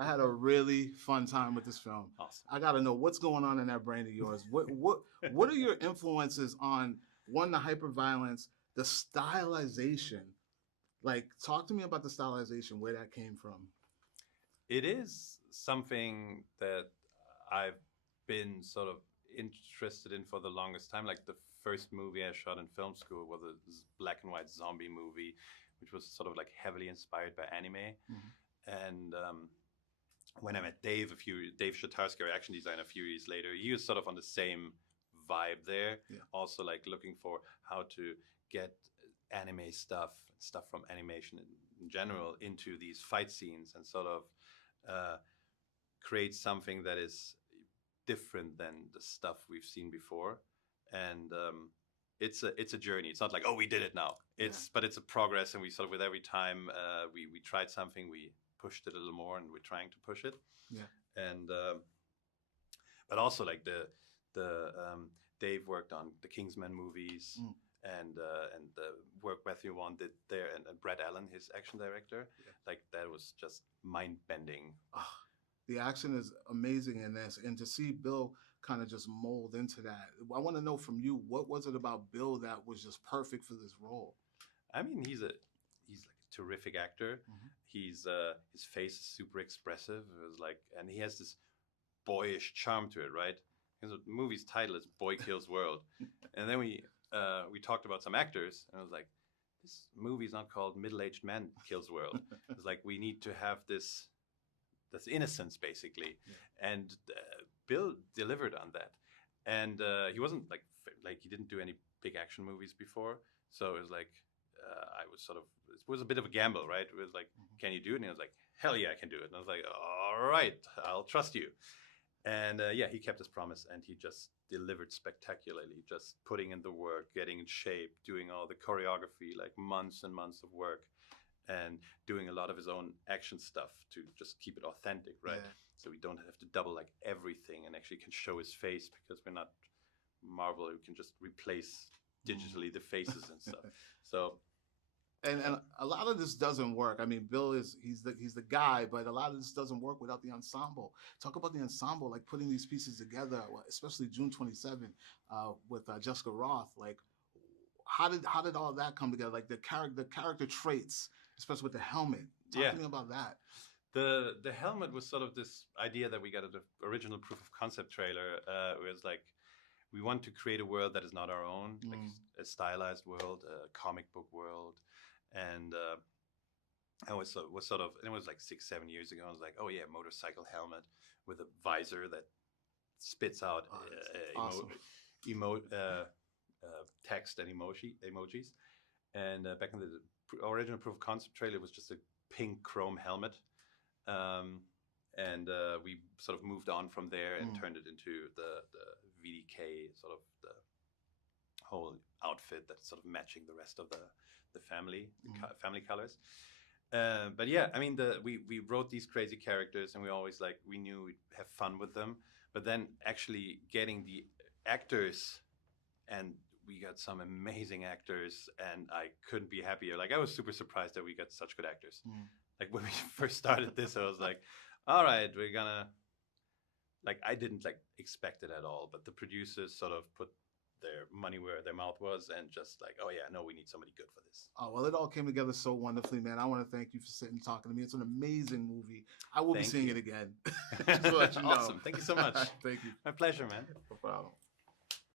I had a really fun time with this film. Awesome. I got to know what's going on in that brain of yours. What are your influences on one, the hyperviolence, the stylization? Like, talk to me about the stylization, where that came from. It is something that I've been sort of interested in for the longest time. Like the first movie I shot in film school was a black and white zombie movie, which was sort of like heavily inspired by anime. And when I met Dave Shatarsky, our action designer, a few years later, he was sort of on the same vibe there. Yeah. Also like looking for how to get anime stuff from animation in general into these fight scenes and sort of create something that is different than the stuff we've seen before. And it's a journey. It's not like, oh, we did it now. But it's a progress, and we sort of, with every time we tried something, we pushed it a little more, and we're trying to push it. Yeah. And but also like the Dave worked on the Kingsman movies. And the work Matthew Vaughn did there, and Brett Allen, his action director, like that was just mind-bending. The action is amazing in this, and to see Bill kind of just mold into that. I want to know from you, what was it about Bill that was just perfect for this role? I mean, he's like a terrific actor. He's his face is super expressive. It was like, and he has this boyish charm to it, right? Because the movie's title is Boy Kills World, and then we talked about some actors, and I was like, this movie's not called Middle-Aged Man Kills World. It's like, we need to have this innocence, basically. And Bill delivered on that. And he wasn't like he didn't do any big action movies before. So it was like, it was a bit of a gamble, right? It was like, can you do it? And he was like, hell yeah, I can do it. And I was like, all right, I'll trust you. And he kept his promise, and he just delivered spectacularly, just putting in the work, getting in shape, doing all the choreography, like months and months of work, and doing a lot of his own action stuff to just keep it authentic, right? Yeah. So we don't have to double like everything, and actually can show his face, because we're not Marvel, who can just replace digitally the faces and stuff. So And a lot of this doesn't work. I mean, Bill he's the guy, but a lot of this doesn't work without the ensemble. Talk about the ensemble, like putting these pieces together, especially June 27 with Jessica Roth. Like, how did all that come together? Like the character traits, especially with the helmet. Talk to me about that. The helmet was sort of this idea that we got at the original proof of concept trailer. It was like, we want to create a world that is not our own, like a stylized world, a comic book world. And I was sort of, and it was like 6-7 years ago. I was like, oh yeah, motorcycle helmet with a visor that spits out awesome. text and emojis. And back in the original proof of concept trailer, it was just a pink chrome helmet. And we sort of moved on from there and turned it into the VDK, sort of the whole outfit that's sort of matching the rest of the family, family colors. But yeah, I mean, we wrote these crazy characters, and we always we knew we'd have fun with them. But then actually getting the actors, and we got some amazing actors, and I couldn't be happier. Like, I was super surprised that we got such good actors. Like, when we first started this, I was like, all right, we're gonna, I didn't expect it at all, but the producers sort of put their money where their mouth was, and just oh yeah, no, we need somebody good for this. Oh, well, it all came together so wonderfully, man. I want to thank you for sitting and talking to me. It's an amazing movie. I will be seeing it again. Just to let you know. Awesome. Thank you so much. Thank you. My pleasure, man. No problem.